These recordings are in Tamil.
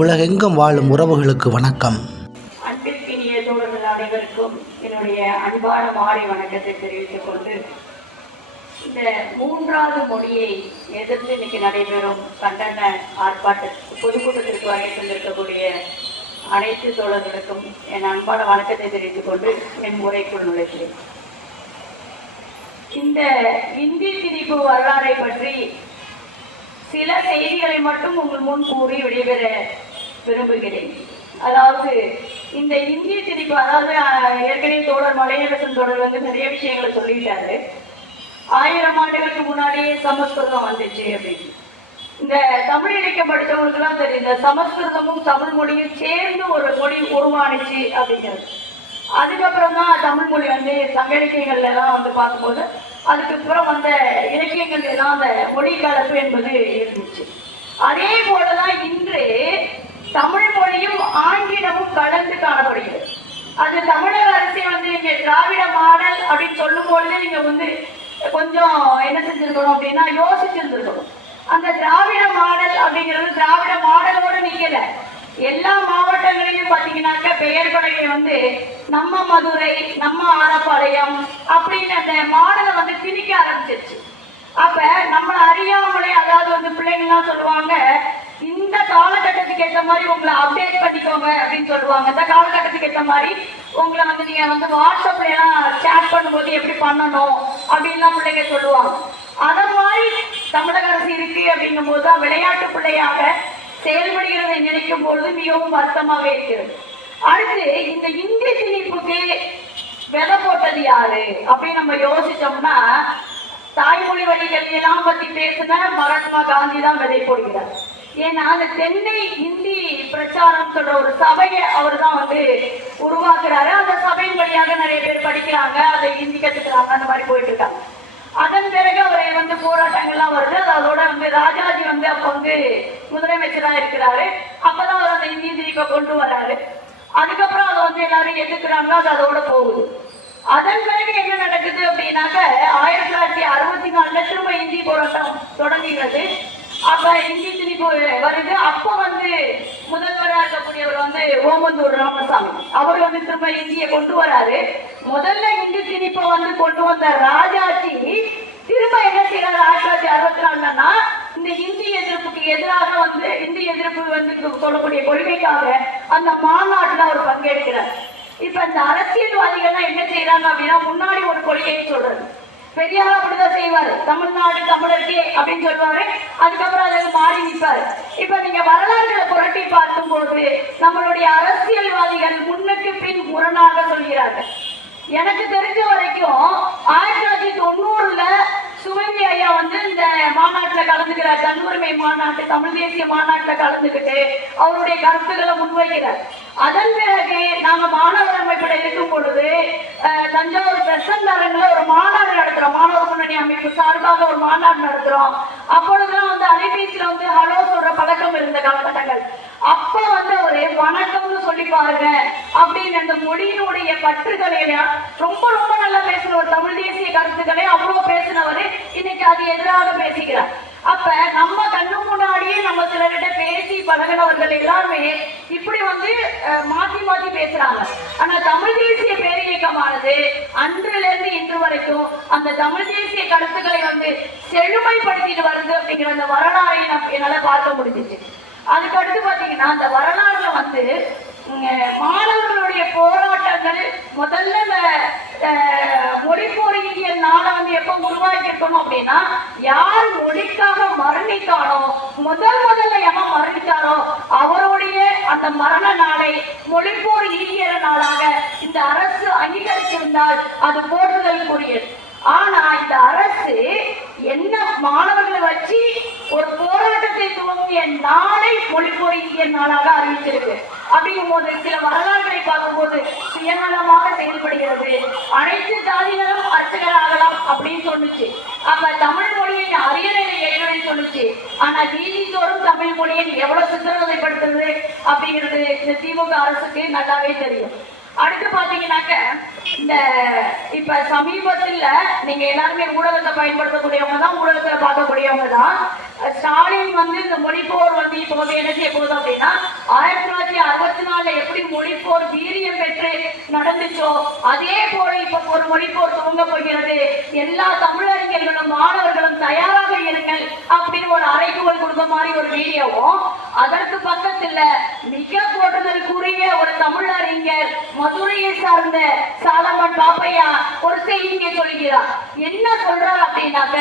உலகெங்கும் வாழும் உறவுகளுக்கு வணக்கம். அன்பிற்கினிய தோழர்கள் அனைவருக்கும் என்னுடைய அன்பான மாலை வணக்கத்தை தெரிவித்துக் கொண்டு இந்த மூன்றாவது மொழியை எதிர்த்து இன்னைக்கு நடைபெறும் கண்டன ஆர்ப்பாட்ட பொதுக்கூட்டத்திற்கு வரை தந்திருக்கக்கூடிய அனைத்து தோழர்களுக்கும் என் அன்பான வணக்கத்தை தெரிவித்துக் கொண்டு என் முறைக்குள் நுழைக்கிறேன். இந்த இந்தி திணிப்பு வரலாறை பற்றி சில செய்திகளை மட்டும் உங்கள் முன் கூறி விடைபெற விரும்புகிறேன். அதாவது இந்த இந்திய திணிப்பு அதாவது ஏற்கனவே தோழர் மலையரசன் தோழர் வந்து நிறைய விஷயங்களை சொல்லிட்டாரு. ஆயிரம் ஆண்டுகளுக்கு முன்னாடியே சமஸ்கிருதம் வந்துச்சு அப்படின்னு. இந்த தமிழ் இலக்கியம் படித்தவங்களுக்குலாம் தெரியும். இந்த சமஸ்கிருதமும் தமிழ் மொழியும் சேர்ந்து ஒரு மொழி உருவானுச்சு அப்படிங்கிறது. அதுக்கப்புறம் தான் தமிழ் மொழி வந்து சங்க இலக்கியங்கள்ல எல்லாம் வந்து பார்க்கும்போது அதுக்கப்புறம் வந்த இலக்கியங்கள் எல்லாம் அந்த மொழி கலப்பு என்பது இருந்துச்சு. அதே போலதான் இன்று தமிழ் மொழியும் ஆங்கிலமும் கலந்து காணப்படுகிறது. அது தமிழக அரசை வந்து நீங்க திராவிட மாடல் அப்படின்னு சொல்லும் பொழுது நீங்க வந்து கொஞ்சம் என்ன செஞ்சிருக்கணும் அப்படின்னா யோசிச்சிருந்துருக்கணும். அந்த திராவிட மாடல் அப்படிங்கிறது திராவிட மாடலோடு நிக்கல. எல்லா மாவட்டங்களிலும் பாத்தீங்கன்னாக்க பெயர் படைகள் வந்து நம்ம மதுரை நம்ம ஆரப்பாளையம் அப்படின்னு அந்த மாடலை வந்து திணிக்க ஆரம்பிச்சிருச்சு. அப்ப நம்மளை அறியாமலே அதாவது வந்து பிள்ளைங்கள்லாம் சொல்லுவாங்க காலகட்டத்துக்கு ஏற்ற மாதிரி உங்களை அப்டேட் பண்ணிக்கோங்க அப்படின்னு சொல்லுவாங்க. இந்த காலகட்டத்துக்கு ஏற்ற மாதிரி உங்களை வந்து நீங்க வந்து வாட்ஸ்அப்ல எல்லாம் சேட் பண்ணும்போது எப்படி பண்ணணும் அப்படின்லாம் பிள்ளைங்க சொல்லுவாங்க. அத மாதிரி தமிழக அரசு இருக்கு அப்படிங்கும் போது தான் விளையாட்டு பிள்ளையாக செயல்படுகிறதை நினைக்கும் பொழுது மிகவும் வருத்தமாக இருக்கிறது. அடுத்து இந்த இந்திய திணிப்புக்கு விதை போட்டது யாரு அப்படின்னு நம்ம யோசிச்சோம்னா தாய்மொழி வழிகள் எல்லாம் பத்தி பேசுன மகாத்மா காந்தி தான் விதை போடுகிறார். ஏன்னா அந்த தென்னை இந்தி பிரச்சாரம் சொல்ற ஒரு சபையை அவர் தான் வந்து உருவாக்குறாரு. அந்த சபையின் வழியாக நிறைய பேர் படிக்கிறாங்க அதை ஹிந்தி கத்துக்கிறாங்க அந்த மாதிரி போயிட்டு இருக்காங்க அதன் பிறகு அவரை வந்து போராட்டங்கள்லாம் வருது. அதோட வந்து ராஜாஜி வந்து அப்ப வந்து முதலமைச்சராக இருக்கிறாரு. அப்பதான் அவர் அந்த இந்திய திணிப்பை கொண்டு வர்றாரு அதுக்கப்புறம் அதை வந்து எல்லாரும் எதிர்க்கிறாங்க அது அதோட போகுது. அதன் பிறகு என்ன நடக்குது அப்படின்னாக்க ஆயிரத்தி தொள்ளாயிரத்தி அறுபது நாலுல திரும்ப இந்தி போராட்டம் தொடங்குகிறது அப்ப இந்தி திணிப்பு வருது. அப்ப வந்து முதல்வரா இருக்கக்கூடியவர் வந்து ஓமந்தூர் ராமசாமி. அவர் வந்து திரும்ப இந்தியை கொண்டு வராரு. முதல்ல இந்தி திணிப்பை வந்து கொண்டு வந்த ராஜாஜி திரும்ப என்ன செய்யறாரு ஆயிரத்தி தொள்ளாயிரத்தி அறுபத்தி நாலுலன்னா இந்த இந்தி எதிர்ப்புக்கு எதிராக வந்து இந்தி எதிர்ப்பு வந்து சொல்லக்கூடிய கொள்கைக்காக அந்த மாநாட்டுல அவர் பங்கேற்கிறார். இப்ப இந்த அரசியல்வாதிகள்லாம் என்ன செய்யறாங்க அப்படின்னா முன்னாடி ஒரு கொள்கையை சொல்றது பெரியார் அப்படிதான் செய்வாரு. தமிழ்நாடு தமிழருக்கே அப்படின்னு சொல்லுவாரு. அதுக்கப்புறம் அதை மாறி நிற்பாரு இப்ப நீங்க வரலாறுகளை புரட்டி பார்க்கும்போது நம்மளுடைய அரசியல்வாதிகள் முன்னுக்கு பின் முரணாக சொல்கிறார்கள். எனக்கு தெரிஞ்ச வரைக்கும் ஆயிரத்தி தொள்ளாயிரத்தி தொண்ணூறுல சுவந்தி ஐயா வந்து இந்த மாநாட்டுல கலந்துக்கிறார். தன்னுரிமை மாநாட்டு தமிழ் தேசிய மாநாட்டுல கலந்துக்கிட்டு அவருடைய கருத்துக்களை முன்வைக்கிறார். அதன் பிறகு நாங்க இருக்கும் பொழுது அஹ், தஞ்சாவூர் பெசன்ட் அரங்குல ஒரு மாநாடு நடத்துறோம். மாணவர் முன்னணி அமைப்பு சார்பாக ஒரு மாநாடு நடத்துறோம். அப்பொழுதுலாம் வந்து அலைபேசியில வந்து ஹலோ சொல்ற பழக்கம் இருந்த காலகட்டங்கள். அப்ப வந்து ஒரு வணக்கம்னு சொல்லி பாருங்க அப்படின்னு அந்த மொழியினுடைய பற்றுகளை ரொம்ப ரொம்ப நல்லா பேசின ஒரு தமிழ் தேசிய கருத்துக்களை அவ்வளவு பேசினவரு இன்னைக்கு அது எதிராக பேசுகிறார் அப்ப நம்ம கண்ணு முன்னாடியே நம்ம சிலர்கிட்ட பேசி பழகினவர்கள் எல்லாருமே இப்படி வந்து மாத்தி மாத்தி பேசுறாங்க. ஆனா தமிழ் தேசிய பேரியக்கமானது அன்றுல இருந்து இன்று வரைக்கும் அந்த தமிழ் தேசிய கருத்துக்களை வந்து செழுமைப்படுத்திட்டு வருது அப்படிங்கிற அந்த வரலாறை என்னால பார்க்க முடிஞ்சிச்சு அதுக்கு அடுத்து பாத்தீங்கன்னா அந்த வரலாறுல வந்து மாணவர்களுடைய போராட்டங்கள் முதல்ல மொழிப்போர் இந்திய நாடை நாளை வந்து எப்ப உருவாக்கி இருக்கணும் அப்படின்னா யார் மொழிக்காக மரணித்தானோ முதல் முதல்ல எவன் மரணித்தாரோ அவருடைய அந்த மரண நாளை மொழிப்போர் இயற்கிற நாளாக இந்த அரசு அங்கீகரித்திருந்தால் அது போற்றுதலுக்குரியது ஆனா இந்த அரசு என்ன மாணவர்களை வச்சு ஒரு போராட்டத்தை துவங்கிய நாளை மொழி இந்திய நாளாக அறிவித்திருக்கு. அப்படிங்கும் போது சில வரலாறுகளை பார்க்கும்போது சுயநலமாக செயல்படுகிறது. அனைத்து ஜாதிகளும் அர்ச்சகராகலாம் அப்படின்னு சொல்லுச்சு. அப்ப தமிழ் மொழியை அரியணை ஏறுவேன்னு சொல்லுச்சு. ஆனா வீதிதோறும் தமிழ் மொழியை எவ்வளவு சித்திரவதைப்படுத்துறது அப்படிங்கிறது இந்த திமுக அரசுக்கு நல்லாவே தெரியும். அடுத்து பாத்தீங்கன்னாக்க இந்த இப்ப சமீபத்துல நீங்க எல்லாருமே ஊடகத்தை பயன்படுத்தக்கூடியவங்க தான் ஊடகத்துல பார்க்கக்கூடியவங்க தான். ஸ்டாலின் வந்து இந்த மொழிப்போர் வந்து இப்போ வந்து என்ன செய்ய போகுது அப்படின்னா ஆயிரத்தி தொள்ளாயிரத்தி அறுபத்தி நாலுல எப்படி மொழிப்போர் வீரியம் பெற்று நடந்துச்சோ அதே போல இப்ப ஒரு மொழிப்போர் துவங்க போகிறது. எல்லா தமிழறிஞர்களும் மாணவர்களும் தயாராக இருங்கள் அப்படின்னு ஒரு அழைப்புகள் கொடுத்த மாதிரி ஒரு வீடியோவும் அதற்கு பக்கத்துல மிக போற்றுதலுக்குரிய ஒரு தமிழறிஞர் மதுரையை சார்ந்த சாலமன் பாப்பையா? ஒரு செய்தியை சொல்கிறார் என்ன சொல்றார் அப்படின்னாக்க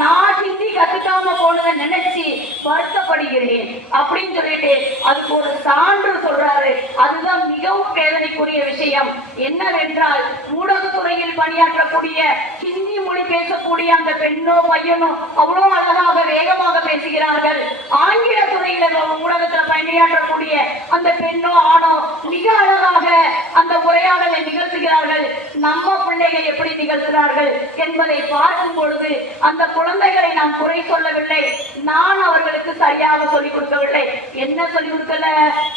நான் ஹிந்தி கத்துக்காம போனதை நினைச்சு வருத்தப்படுகிறேன் அப்படின்னு சொல்லிட்டு அதுக்கு ஒரு சான்று சொல்றாரு. அதுதான் மிகவும் வேதனைக்குரிய விஷயம். என்னவென்றால் ஊடகத்துறையில் பணியாற்றக்கூடிய ஹிந்தி மொழி பேசக்கூடிய அந்த பெண்ணோ பையனோ அவ்வளவு அழகாக வேகமாக பேசுகிறார்கள். ஆங்கில துறையில ஊடகத்துல பணியாற்றக்கூடிய அந்த பெண்ணோ ஆணோ மிக அழகாக அந்த உரையாடலை நிகழ்த்துகிறார்கள். நம்ம பிள்ளைகள் எப்படி நிகழ்த்துகிறார்கள் என்பதை பார்க்கும் பொழுது அந்த குழந்தைகளை நான் குறை சொல்லவில்லை. நான் அவர்களுக்கு சரியாக சொல்லிக் கொடுக்கவில்லை. என்ன சொல்லிக் கொடுக்கல?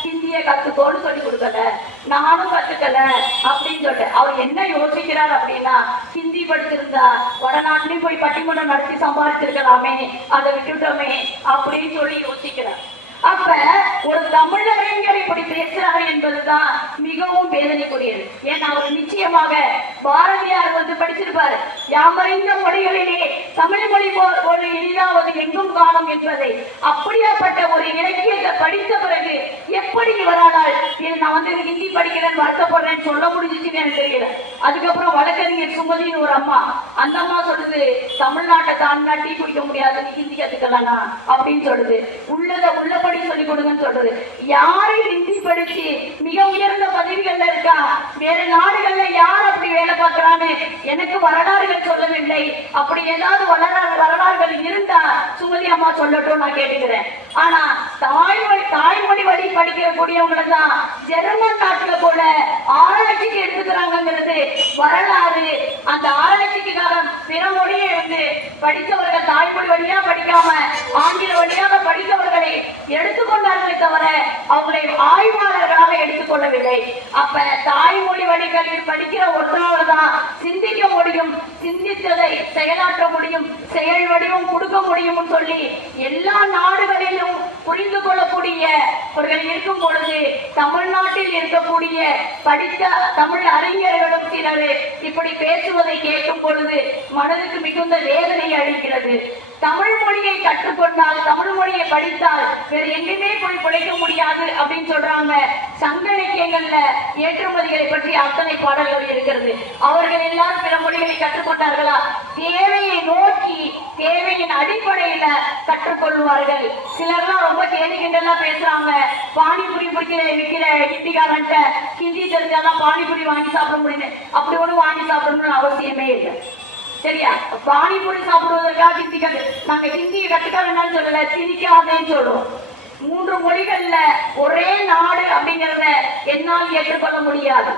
ஹிந்திய கத்துக்கோன்னு சொல்லிக் கொடுக்கல. நானும் கத்துக்கல அப்படின்னு சொல்லிட்டு அவர் என்ன யோசிக்கிறார் அப்படின்னா நீதி படிச்சிருந்தா வடநாட்டிலையும் போய் பட்டிமன்றம் நடத்தி சம்பாதிச்சிருக்கலாமே அதை விட்டுட்டோமே அப்படின்னு சொல்லி யோசிக்கிறார். அப்ப ஒரு தமிழறிஞர் இப்படி பேசுறாரு என்பதுதான் மிகவும் வேதனை செய்யக்கூடியது ஏன்னா அவர் நிச்சயமாக பாரதியார் வந்து படிச்சிருப்பாரு. யாமறிந்த மொழிகளிலே தமிழ் மொழி போல் ஒரு இல்லாவது எங்கும் காணும் என்பதை அப்படியாப்பட்ட ஒரு இலக்கியத்தை படித்த பிறகு எப்படி இவரானால் இது நான் வந்து ஹிந்தி படிக்கிறேன் வருத்தப்படுறேன் சொல்ல முடிஞ்சிச்சுன்னு எனக்கு தெரியல. அதுக்கப்புறம் வழக்கறிஞர் சுமதின்னு ஒரு அம்மா அந்த அம்மா சொல்லுது தமிழ்நாட்டை தாண்டா டீ குடிக்க முடியாது ஹிந்தி கத்துக்கலாம்னா அப்படின்னு சொல்லுது. உள்ளத உள்ளபடி சொல்லி கொடுங்கன்னு சொல்றது யாரை ஹிந்தி படிச்சு மிக உயர்ந்த பதவிகள்ல இருக்கா? வேற நாடுகள்ல யார் அப்படி வேலை பார்க்கறான்னு எனக்கு வரலாறுகள் சொல்லவில்லை. அப்படி ஏதாவது வரலாறு வரலாறுகள் இருந்தா சுமதி அம்மா சொல்லட்டும் நான் கேட்டுக்கிறேன். ஆனா தாய்மொழி தாய்மொழி வழி படிக்கிற கூடியவங்களை தான் ஜெர்மன் நாட்டுல கூட ஆராய்ச்சிக்கு எடுத்துக்கிறாங்கிறது வரலாறு. அந்த ஆராய்ச்சிக்காக பிற மொழியை வந்து படித்தவர்கள் தாய்மொழி வழியா படிக்காம ஆங்கில வழியாக படித்தவர்களை எடுத்துக்கொண்டார்களே தவிர அவங்களை ஆய்வாளர் கொள்ளவில்லை. அப்ப தாய்மொழி வழிகளில் படிக்கிற ஒருத்தனால தான் சிந்திக்க முடியும் சிந்தித்ததை செயலாற்ற முடியும் செயல் வடிவம் கொடுக்க முடியும்னு சொல்லி எல்லா நாடுகளிலும் புரிந்து கொள்ளக்கூடிய அவர்கள் இருக்கும் பொழுது தமிழ்நாட்டில் இருக்கக்கூடிய படித்த தமிழ் அறிஞர்களும் சிலர் இப்படி பேசுவதை கேட்கும் பொழுது மனதுக்கு மிகுந்த வேதனை அளிக்கிறது. தமிழ் மொழியை கற்றுக்கொண்டால் தமிழ் மொழியை படித்தால் வேறு எங்கேயுமே போய் பிழைக்க முடியாது அப்படின்னு சொல்றாங்க. சங்க இலக்கியங்கள்ல ஏற்றுமதிகளை பற்றி அத்தனை பாடல்கள் இருக்கிறது. அவர்கள் எல்லாரும் பிற மொழிகளை கற்றுக்கொண்டார்களா? தேவையை நோக்கி தேவையின் அடிப்படையில கற்றுக்கொள்வார்கள். சிலர்லாம் ரொம்ப கேலி பேசுறாங்க. பானிபுரி பிடிக்கிற விற்கிற ஹிந்திக்காரன்ட்ட ஹிந்தி தெரிஞ்சாதான் பானிபுரி வாங்கி சாப்பிட முடியுது அப்படி ஒண்ணும் வாங்கி சாப்பிடணும்னு அவசியமே இல்லை. சரியா பானிபூரி சாப்பிடுவதற்காக ஹிந்தி நாங்க ஹிந்தியை கத்துக்க வேண்டாம்னு சொல்லல திணிக்காதேன்னு சொல்றோம் மூன்று மொழிகள்ல ஒரே நாடு அப்படிங்கறத என்னால் ஏற்றுக்கொள்ள முடியாது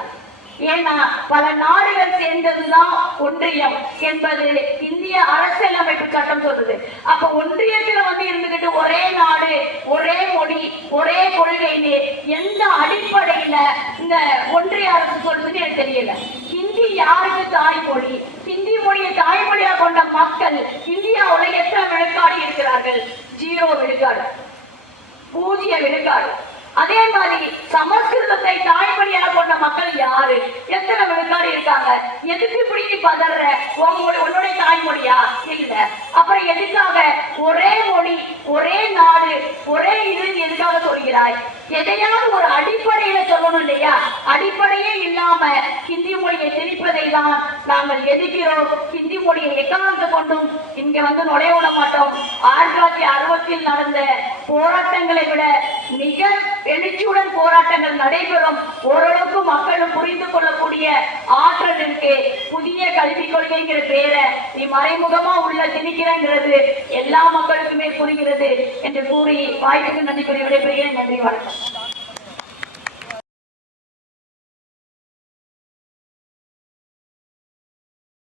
ஏன்னா பல நாடுகள் சேர்ந்ததுதான் ஒன்றியம் என்பது இந்திய அரசியலமைப்பு சட்டம் சொல்றது அப்ப ஒன்றியத்துல வந்து இருந்துகிட்டு ஒரே நாடு ஒரே மொழி ஒரே கொள்கைன்னு எந்த அடிப்படையில இந்த ஒன்றிய அரசு சொல்றதுன்னு எனக்கு தெரியல ஹிந்தி யாருக்கு தாய்மொழி ஹிந்தி மொழியை தாய்மொழியா கொண்ட மக்கள் இந்தியாவுல எத்தனை விழுக்காடு இருக்கிறார்கள் ஜீரோ விழுக்காடு பூஜ்ய விழுக்காடு அதே மாதிரி சமஸ்கிருதத்தை தாய்மொழியாக கொண்ட மக்கள் யாரு? எத்தனை விழுக்காடு இருக்காங்க? எதுக்கு இப்படி நீ பதற? உங்களோட உன்னுடைய தாய்மொழியா? இல்ல. அப்புறம் எதுக்காக ஒரே மொழி ஒரே நாடு ஒரே இது எதுக்காக சொல்கிறாய்? எதையாவது ஒரு அடிப்படை இல்லாம ஹிந்தி மொழியை திணிப்பதை தான் நாங்கள் எதிர்க்கிறோம். ஹிந்தி மொழியை எக்காந்து கொண்டும் இங்க வந்து நுழைய விட மாட்டோம். ஆயிரத்தி தொள்ளாயிரத்தி அறுபத்தில் நடந்த போராட்டங்களை விட மிக எழுச்சியுடன் போராட்டங்கள் நடைபெறும் ஓரளவுக்கு மக்களும் புரிந்து கொள்ளக்கூடிய ஆற்றல் இருக்கு புதிய கல்விக் கொள்கைங்கிற பேரை நீ மறைமுகமா உள்ள திணிக்கிறேங்கிறது எல்லா மக்களுக்குமே புரிகிறது என்று கூறி வாய்ப்புக்கு நன்றி கூறி விடைபெறுகிறேன். நன்றி வணக்கம்.